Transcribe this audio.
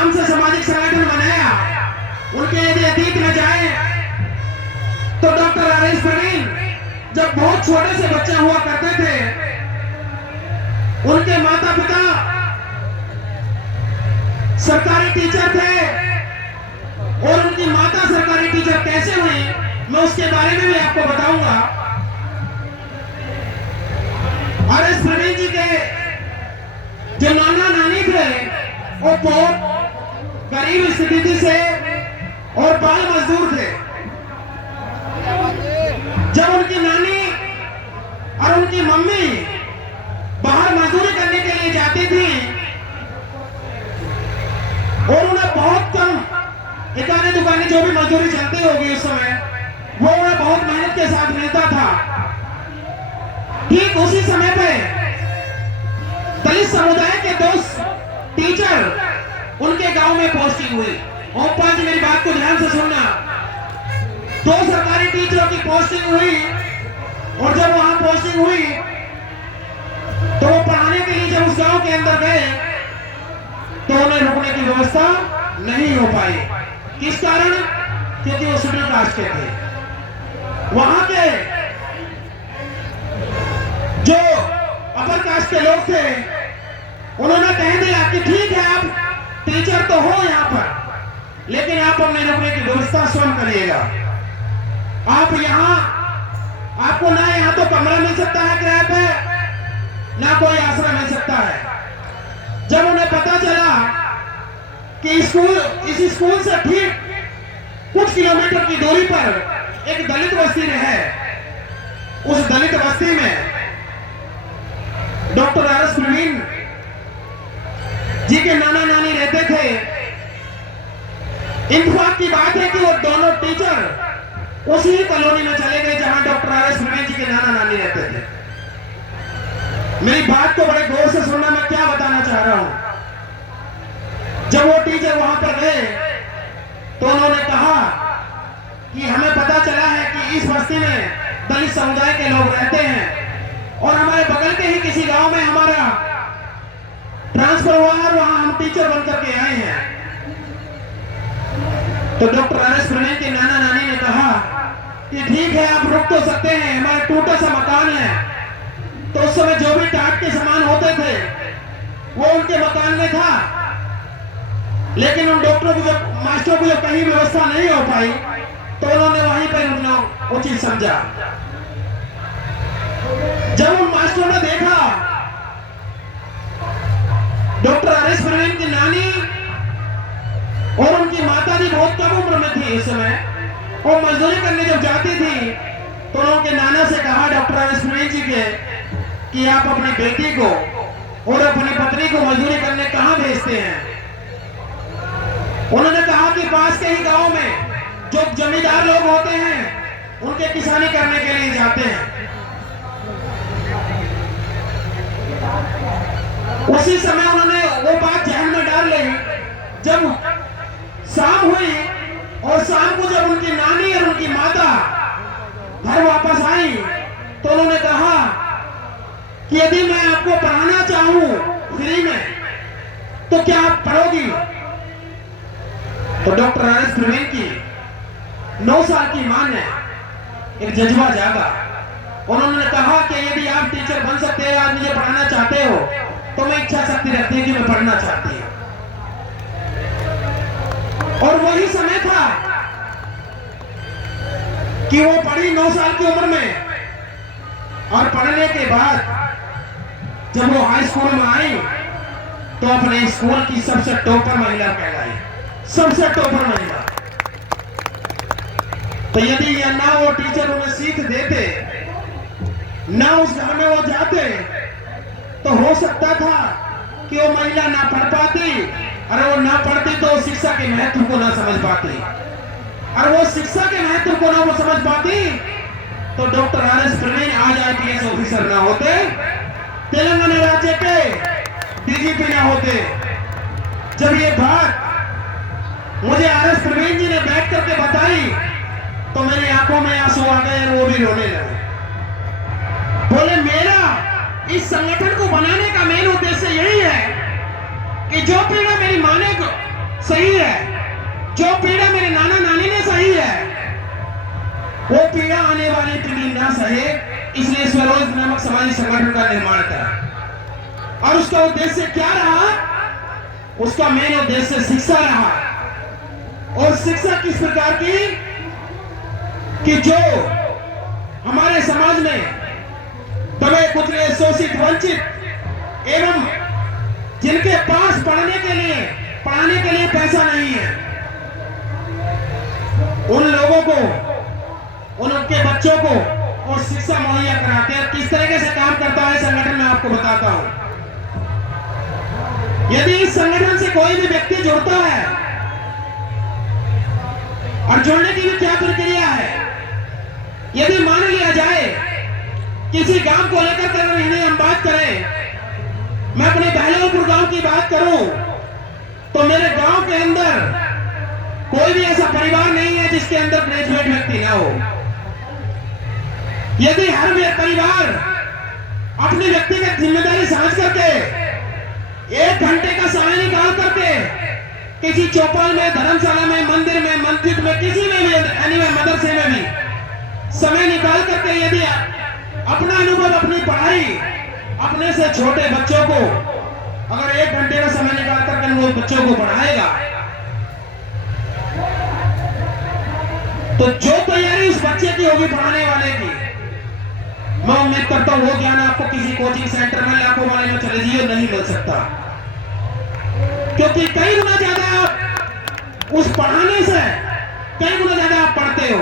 नाम से सामाजिक संगठन बनाया, उनके यदि अतीत में जाए तो डॉक्टर आर.एस. प्रवीण जब बहुत छोटे से बच्चे हुआ करते थे, उनके माता पिता सरकारी टीचर थे और उनकी माता सरकारी टीचर कैसे हुई, मैं उसके बारे में भी आपको बताऊंगा। आर.एस. प्रवीण जी के जो नाना नानी थे वो बहुत गरीब स्थिति से और बाल मजदूर थे। जब उनकी नानी और उनकी मम्मी बाहर मजदूरी करने के लिए जाती थी और उन्हें बहुत कम एकाने दुकाने जो भी मजदूरी चलती होगी उस समय, वो उन्हें बहुत मेहनत के साथ मिलता था। ठीक उसी समय पे दलित समुदाय के 2 टीचर उनके गांव में पोस्टिंग हुई। ओम पाल जी मेरी बात को ध्यान से सुनना। 2 सरकारी टीचरों की पोस्टिंग हुई और जब वहां पोस्टिंग हुई तो वो पढ़ाने के लिए जब उस गांव के अंदर गए तो उन्हें रुकने की व्यवस्था नहीं हो पाई। किस कारण? क्योंकि वो शेड्यूल कास्ट के थे। वहां के जो अपर कास्ट के लोग थे उन्होंने कह दिया कि ठीक है आप टीचर तो हो यहाँ पर, लेकिन आप अपने रुकने की व्यवस्था स्वयं करिएगा। आप यहाँ, आपको ना यहाँ तो कमरा मिल सकता है किराए पे, ना कोई आश्रय मिल सकता है। जब उन्हें पता चला कि इस स्कूल से ठीक कुछ किलोमीटर की दूरी पर एक दलित बस्ती है, उस दलित बस्ती में डॉक्टर आर.एस. प्रवीण जी के नाना नानी रहते थे। इंतफाक की बात है कि वो दोनों टीचर उसी कॉलोनी में चले गए जहां डॉक्टर आर.एस. प्रवीण जी के नाना नानी रहते थे। मेरी बात को बड़े गौर से सुनना, मैं क्या बताना चाह रहा हूं। जब वो टीचर वहां पर गए तो उन्होंने कहा कि हमें पता चला है कि इस बस्ती में दलित समुदाय के लोग रहते हैं और हमारे बगल के ही किसी गांव में हमारा ट्रांसफर हुआ है, वहां हम टीचर बनकर के आए हैं। तो डॉक्टर आर.एस. प्रवीण के नाना नानी ने कहा कि ठीक है आप रुक तो सकते हैं, हमारा टूटा सा मकान है। तो उस समय जो भी टाट के सामान होते थे वो उनके मकान में था, लेकिन उन डॉक्टरों को जब मास्टरों को जब कहीं व्यवस्था नहीं हो पाई तो उन्होंने वहीं पर रुकना उचित समझा। जब उन मास्टरों ने देखा डॉक्टर आर.एस. प्रवीण की नानी और उनकी माता जी बहुत कम उम्र में थी इस समय, और मजदूरी करने जब जाती थी तो उनके नाना से कहा डॉक्टर आर.एस. प्रवीण जी के कि आप अपनी बेटी को और अपनी पत्नी को मजदूरी करने कहां भेजते हैं। उन्होंने कहा कि पास के ही गांव में जो जमींदार लोग होते हैं उनके किसानी करने के लिए जाते हैं। उसी समय उन्होंने वो बात जहन में डाल ली। जब शाम हुई और शाम को जब उनकी नानी और उनकी माता घर वापस आई तो उन्होंने कहा कि यदि मैं आपको पढ़ाना चाहूं फ्री में तो क्या आप पढ़ोगी। तो डॉक्टर आर.एस. प्रवीण की 9 साल की मां ने एक जज्बा जागा। उन्होंने कहा कि यदि आप टीचर बन सकते हैं, आप मुझे पढ़ाना चाहते हो, तो मैं इच्छा शक्ति रखती हूं कि मैं पढ़ना चाहती हूं। और वही समय था कि वो पढ़ी 9 साल की उम्र में, और पढ़ने के बाद जब वो हाई स्कूल में आई तो अपने स्कूल की सबसे टॉपर महिला कहलाई, सबसे टॉपर महिला। तो यदि या ना वो टीचर उन्हें सीख देते, ना उस घर में वो जाते, तो हो सकता था कि वो महिला ना पढ़ पाती, और वो ना पढ़ती तो शिक्षा के महत्व को ना समझ पाती, और वो शिक्षा के महत्व को ना वो समझ पाती तो डॉक्टर आर.एस. प्रवीण आज IPS ऑफिसर ना होते, तेलंगाना राज्य के DGP ना होते। जब ये बात मुझे आर.एस. प्रवीण जी ने बैठ करके बताई तो मेरी आंखों में आंसू आ गए और वो भी रोने लगे। बोले मेरा इस संगठन को बनाने का मेन उद्देश्य यही है कि जो पीड़ा मेरी माँ ने सही है, जो पीड़ा मेरे नाना नानी ने सही है, वो पीड़ा आने वाली पीढ़ी ना सहे, इसलिए स्वरोजगार नामक समाजिक संगठन का निर्माण करा। और उसका उद्देश्य क्या रहा? उसका मेन उद्देश्य शिक्षा रहा। और शिक्षा किस प्रकार की कि जो हमारे समाज में दबे कुचले, शोषित, वंचित एवं जिनके पास पढ़ने के लिए पैसा नहीं है, उन लोगों को, उनके बच्चों को और शिक्षा मुहैया कराते हैं। किस तरीके से काम करता है संगठन, मैं आपको बताता हूं। यदि इस संगठन से कोई भी व्यक्ति जुड़ता है, और जुड़ने की भी क्या प्रक्रिया है, यदि मान लिया जाए किसी गांव को लेकर के हम बात करें, मैं अपने बहलोपुर गांव की बात करूं, तो मेरे गांव के अंदर कोई भी ऐसा परिवार नहीं है जिसके अंदर ग्रेजुएट व्यक्ति ना हो। यदि हर परिवार अपनी व्यक्तिगत जिम्मेदारी समझ करके 1 घंटे का समय निकाल करके किसी चौपाल में, धर्मशाला में, मंदिर में, मस्जिद में, किसी में भी, एनीवे मदरसे में भी समय निकाल करके यदि अपना अनुभव, अपनी पढ़ाई, अपने से छोटे बच्चों को अगर 1 घंटे का समय निकाल करके वो बच्चों को पढ़ाएगा, तो जो तैयारी उस बच्चे की होगी पढ़ाने वाले की, मैं उम्मीद करता हूं वो ज्ञान आपको किसी कोचिंग सेंटर में, लाखों वाले में चले जाइए, नहीं मिल सकता। क्योंकि कई गुना ज्यादा उस पढ़ाने से कई गुना ज्यादा आप पढ़ते हो।